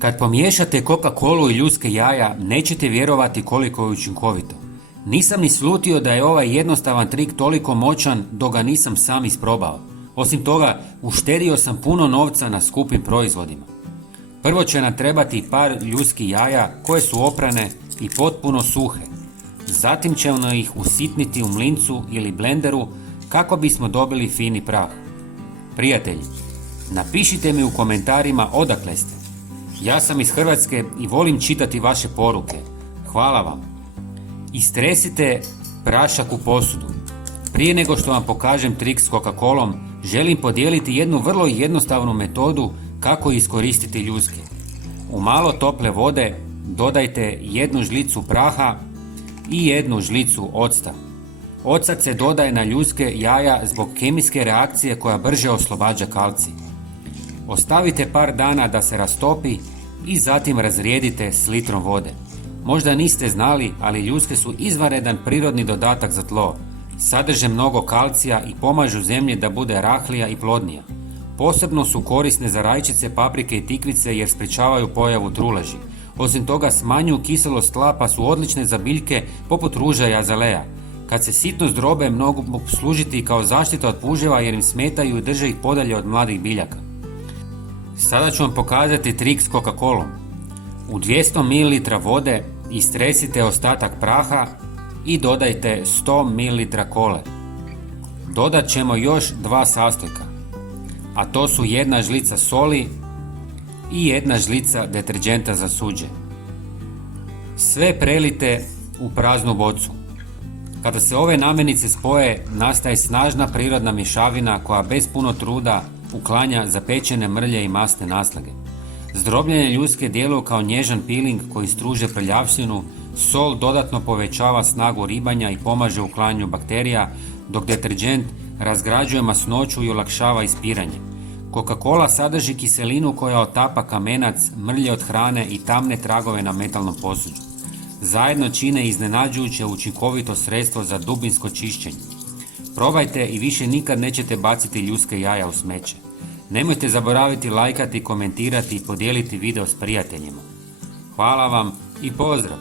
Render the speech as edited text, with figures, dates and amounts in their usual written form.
Kad pomiješate Coca-Colu i ljudske jaja, nećete vjerovati koliko je učinkovito. Nisam ni slutio da je ovaj jednostavan trik toliko moćan dok ga nisam sam isprobao. Osim toga, uštedio sam puno novca na skupim proizvodima. Prvo će nam trebati par ljudskih jaja koje su oprane i potpuno suhe. Zatim ćemo ih usitniti u mlincu ili blenderu kako bismo dobili fini prah. Prijatelji, napišite mi u komentarima odakle ste. Ja sam iz Hrvatske i volim čitati vaše poruke. Hvala vam. Istresite prašak u posudu. Prije nego što vam pokažem trik s Coca-Colom, želim podijeliti jednu vrlo jednostavnu metodu kako iskoristiti ljuske. U malo tople vode dodajte 1 žlicu praha i 1 žlicu octa. Ocat se dodaje na ljuske jaja zbog kemijske reakcije koja brže oslobađa kalcij. Ostavite par dana da se rastopi i zatim razrijedite s litrom vode. Možda niste znali, ali ljuske su izvanredan prirodni dodatak za tlo. Sadrže mnogo kalcija i pomažu zemlji da bude rahlija i plodnija. Posebno su korisne za rajčice, paprike i tikvice jer sprječavaju pojavu truleži. Osim toga smanjuju kiselost tla pa su odlične za biljke poput ruža i azalea. Kad se sitno zdrobe mogu služiti kao zaštita od puževa jer im smetaju i drže ih podalje od mladih biljaka. Sada ću vam pokazati trik s Coca-Colom. U 200 ml vode istresite ostatak praha i dodajte 100 ml kole. Dodat ćemo još 2 sastojka, a to su 1 žlica soli i 1 žlica deterdženta za suđe. Sve prelite u praznu bocu. Kada se ove namirnice spoje, nastaje snažna prirodna mješavina koja bez puno truda uklanja zapečene mrlje i masne naslage. Zdrobljene ljuske djeluju kao nježan peeling koji struže prljavštinu, sol dodatno povećava snagu ribanja i pomaže u uklanjanju bakterija, dok deterdžent razgrađuje masnoću i olakšava ispiranje. Coca-Cola sadrži kiselinu koja otapa kamenac, mrlje od hrane i tamne tragove na metalnom posuđu. Zajedno čine iznenađujuće učinkovito sredstvo za dubinsko čišćenje. Probajte i više nikad nećete baciti ljuske jaja u smeće. Nemojte zaboraviti lajkati, komentirati i podijeliti video s prijateljima. Hvala vam i pozdrav!